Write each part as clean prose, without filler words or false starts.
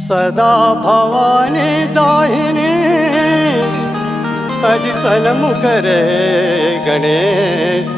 सदा भवानी दाहिनी अज सनम करे गणेश।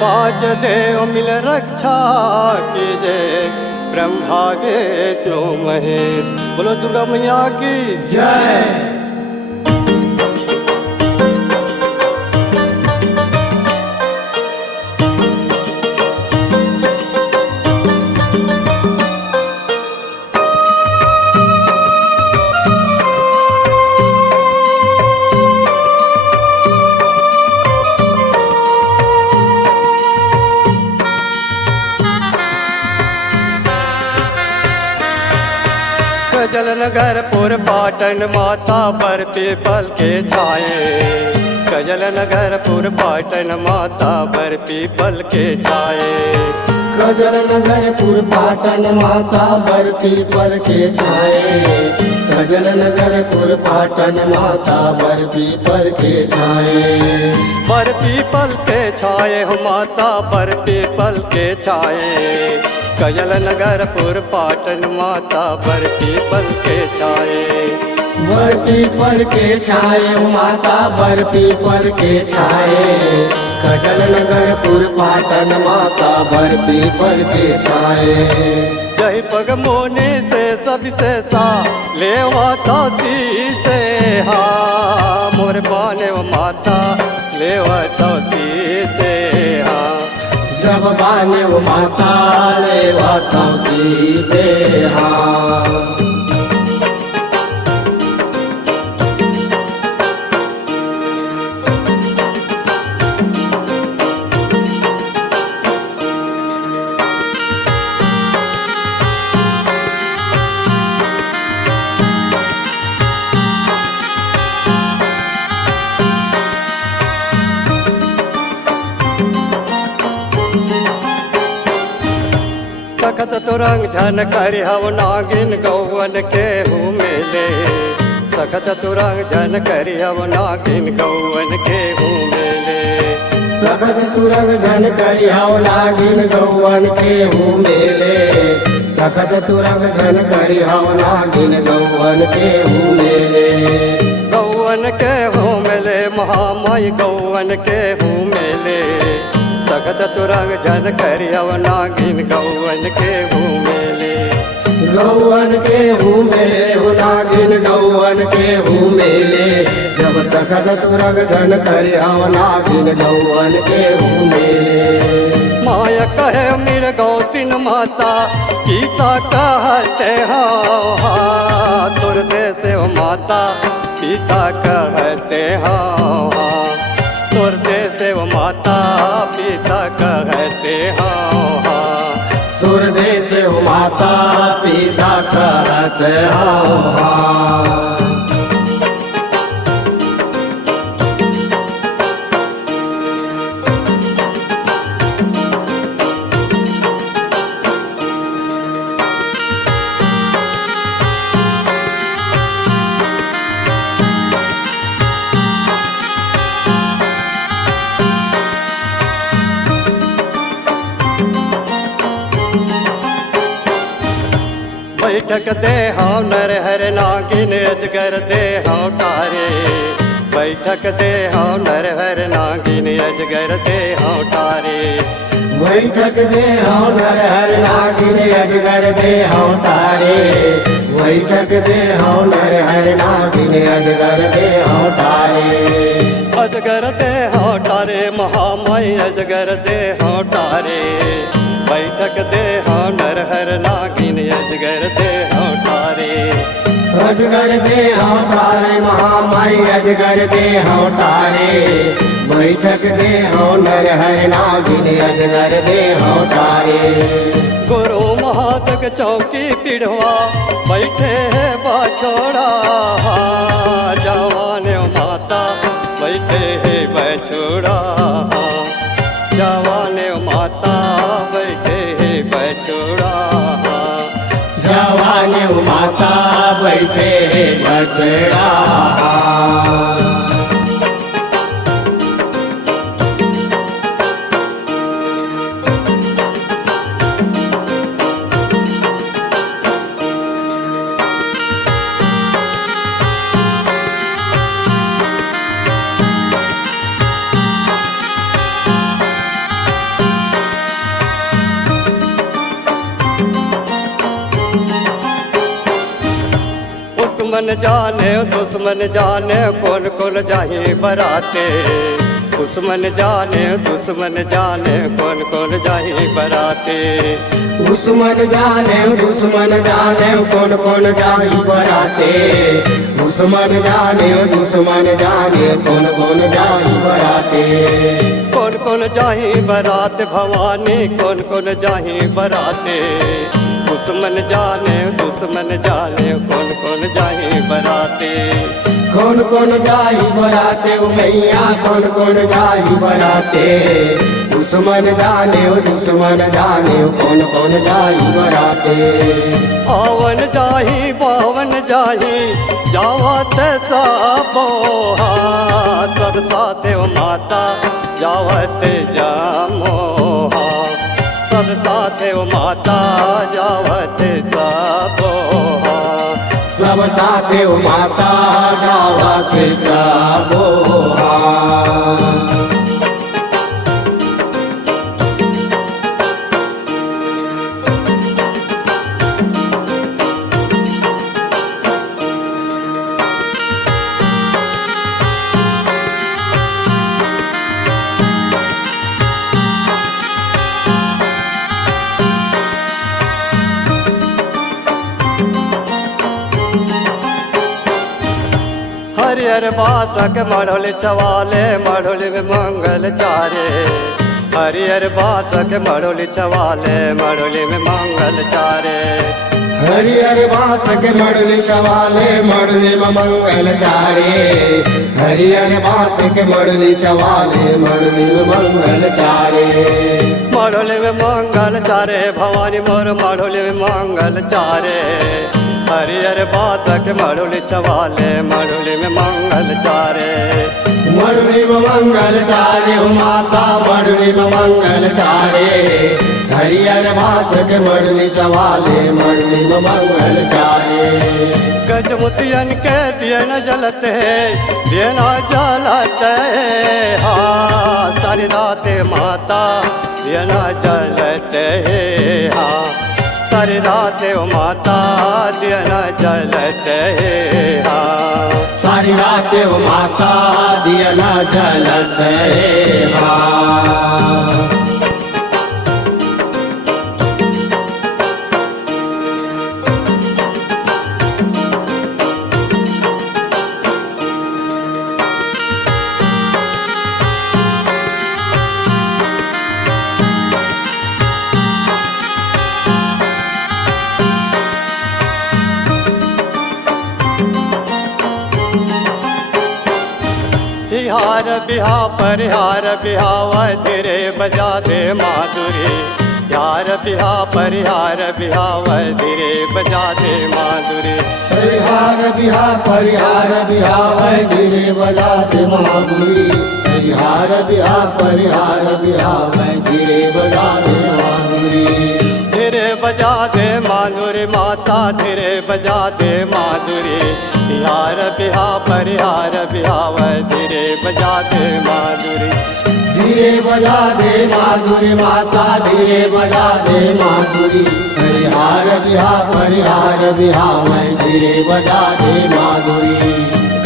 पांच देव मिल रक्षा कीजे ब्रह्मा विष्णु महेश। बोलो दुर्गा मैया की जय। कजल नगरपुर पाटन माता पर पीपल के छाए। कजल नगरपुर पाटन माता पर पीपल के छाए। कजल नगरपुर पाटन माता पर पीपल के छाए। कजल नगरपुर पाटन माता पर पीपल के छाए। पर पीपल के छाए हो माता पर पीपल के छाए। कजल नगरपुर पाटन माता पर पीपल के छाए। बर पीपल के छाए माता बर पीपल के छाए। कजल नगरपुर पाटन माता बर पीपल के छाए। जय पग मोने से सबसे सा लेवा तौसी से हा मोर बाने माता लेवा तौसी से हा। जब बाने माता लेवा तौसी से हा। तखत तुरंग झन करि हव नागिन गौवन के हूँ मेले। तखत तुरंग झन करि हव नागिन गौवन के हूँ मेले। तखत तुरंग झन करि हव नागिन गौवन के हूँ मेले। तखत तुरंग झन करि हव नागिन गौवन के हूँ मेले। गौवन के हूँ मेले महामाई गौवन के हूँ मेले। तखत तुरंग झन करि हव नागिन गौवन के हूँ मेले। गौवन के हूँ मेले हो नागिन गौवन के हूँ मेले। जब तखत तुरंग झन करि हव नागिन गौवन के हूँ मेले। माया कहे मेरे गौतिन माता गीता कहते हो तुर देश माता पिता कहते हो। तुर देश माता पिता कहते हो। सुर देश माता पिता कहते हो। बैठक दे हाँ नर हर नागिन अजगर दे हाँ तारे। बैठक दे हाँ नर हर नागिन अजगर दे हाँ तारे। बैठक दे हाँ नर हर नागिन अजगर दे हाँ तारे। बैठक दे हाँ नर हर नागिन अजगर दे हाँ तारे। अजगर दे हाँ तारे महामाई अजगर दे हाँ तारे। बैठक दे हाँ नर हर नागिन अजगर दे हाँ तारे। अजगर दे हाँ तारे महामाई अजगर दे हाँ तारे। बैठक दे हाँ नर हर नागिन अजगर दे हाँ तारे। गुरु महादग चौकी पिढ़वा बैठे है बाछोड़ा जवान माता बैठे है बछोड़ा। जवान माता बैठे है बछोड़ा। जवान माता बैठे है बछड़ा। दुश्मन जाने कौन कौन जाही बराते दुश्मन जाने कौन कौन जाही बराते दुश्मन जाने कौन कौन जाही बराते दुश्मन जाने कौन कौन जाही बराते कौन कौन जाही बरात भवानी कौन कौन जाही बराते दुश्मन जाने कौन कौन जाही बराते कौन कौन जाही बराते ओ मैया कौन कौन जाही बराते दुश्मन जाने कौन कौन जाही बराते आवन जाही जावत सबो सब साथे माता जावत जामोहा सब साथे माता जावत सबो सब साथे ओ माता जावत सबोहा हरिहर बासक मढ़ोली चवाले मढ़ोली में मंगल चारे हरिहर बासक मढ़ोली चवाले मढ़ोली में मंगल चारे हरिहर बास के मड़ली चवाले मड़ली में मंगल चारे हरिहर बास के मड़ली चवाले मड़ली में मंगल चारे मढ़ोली में मंगल चारे भवानी मोर मढ़ोली में मंगल चारे हरिहर बासक मढ़ोली चवाले मढ़ोली में मंगल चारे मड़ली में मंगल चारे हो माता मड़ली में मंगल चारे हरिहर बास के मड़ली चवाले मड़ली में मंगल चारे गजमुतियन के दिए न जलते दिए न जलते हाँ सारी रात माता दिए न जलते हाँ सारी रात माता दिए न जलते हाँ सारी रात हो माता दिया न जलते हाँ हिहार बिहा परिहार बिहाव धीरे बजा दे माधुरी यार बिहा परिहार बिहाव धीरे बजा दे माधुरी हरिहार बिहा परिहार बिहाव धीरे बजा दे माधुरी हरिहार बिहा परिहार बिहाव धीरे बजा दे माधुरी धीरे बजा दे माधुरी माता धीरे बजा दे माधुरी यार बिहा परिहार बिहाव धीरे बजा दे माधुरी धीरे बजा दे माधुरी माता धीरे बजा दे माधुरी हरिहार बिहा परिहार बिहाव धीरे बजा दे माधुरी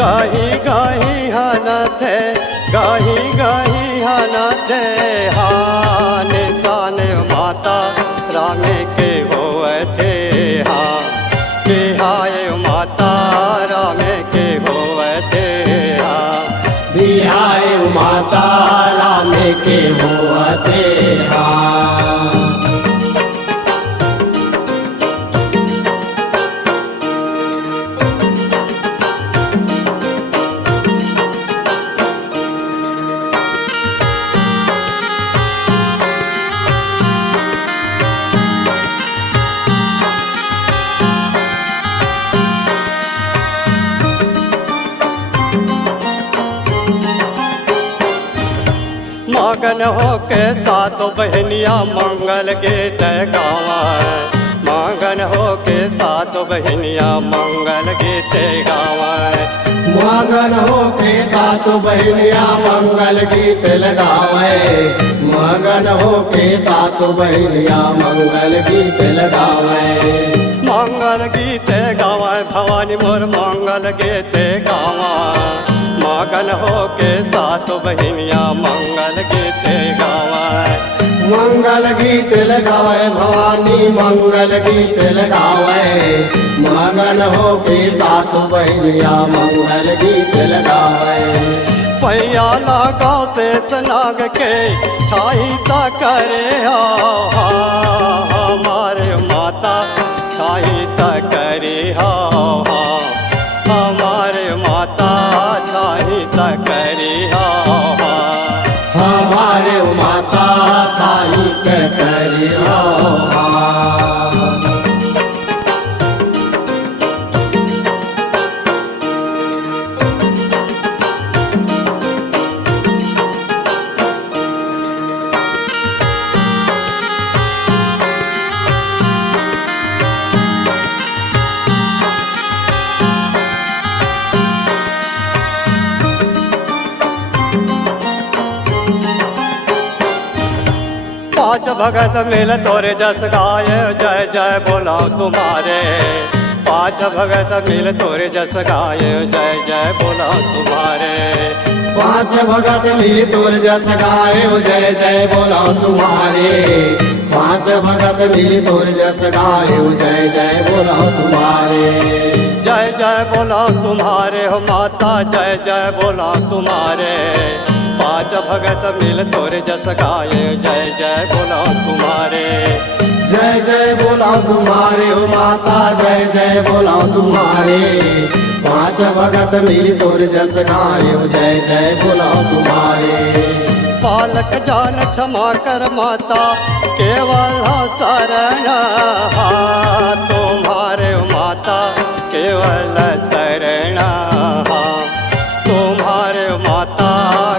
गाही गाही हनत गाही गाही हनत हाँ निशान माता राम के होए थे हाँ बिहाय माता राम के होए थे हाँ बिहाय माता राम के होते हाँ मगन हो के सातों बहनिया मंगल गीत गावा मगन हो के सातों बहनिया मंगल गीत गावा मगन हो के सातों बहनिया मंगल गीत लगावे मगन हो के सातों बहनिया मंगल गीत लगावे मंगल गीत गावा भवानी भवानी मोर मंगल गीते गावा, मगन हो के सात बहिनिया मंगल गीते गावा। मंगल गीत लगावे भवानी मंगल गीत लगावे, मगन हो के सात बहिनिया मंगल गीत लगावे। पैया लगा से सनाग के छाई ता करे हमारे माता छाई ता करे हमारे माता छाई ता करे हमारे माता छाई ता करे पांच भगत मिल तोरे जस गाय, जय जय बोला तुम्हारे। पांच भगत मिल तोरे जस गाय, जय जय बोला तुम्हारे। पांच भगत मिल तोर जस गाए, जय जय बोला तुम्हारे। पांच भगत मिल तोर जस गाए, जय जय बोला तुम्हारे। जय जय बोला तुम्हारे हो माता, जय जय बोला तुम्हारे। पांच भगत मिल तोरे जस गाए, जय जय बोला तुम्हारे। जय जय बोला तुम्हारे हो माता, जय जय बोला तुम्हारे। पांच भगत मिल तोर जस गाए, जय जय बोला तुम्हारे। पालक जान क्षमा कर माता, केवल शरण तुम्हारे माता, केवल शरण तुम्हारे माता,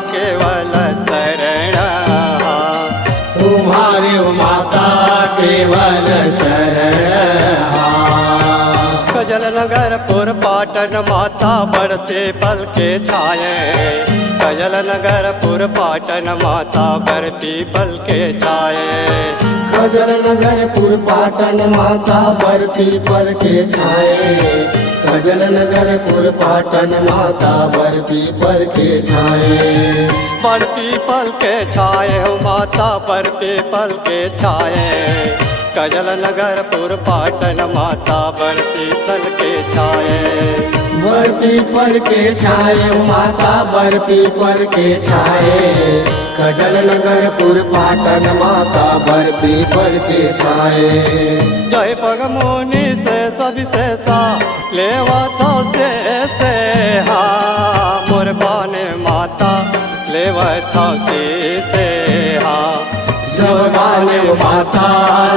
केवल शरण तुम्हारे माता, केवल शरण। कजल नगरपुर पाटन माता, बढ़ते पल के छाए। कजल नगरपुर पाटन माता, बढ़ती पल के छाए। कजल नगरपुर पाटन माता, बढ़ती पल के छाए। कजल नगरपुर पाटन माता, बढ़ती पल के छाए। बढ़ती पल के छाए हो माता, बढ़ती पल के छाए। कजल नगरपुर पाटन माता, बढ़ती पल के छाए। बढ़ती पल के छाए माता, बढ़ती पल के छाए। कजल नगरपुर पाटन माता, बढ़ती पल के छाए। जय पगमुनि से सविशेषा, लेवा तो से मोर बाने माता, लेवा तो से जोरबाने माता,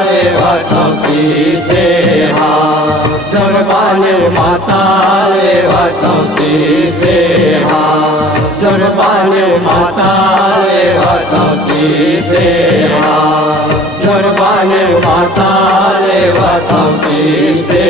लेवा तो से जोरबाने माता, लेवा तो से जोरबाने माता, लेवा तो से जोरबाने माता, लेवा तो से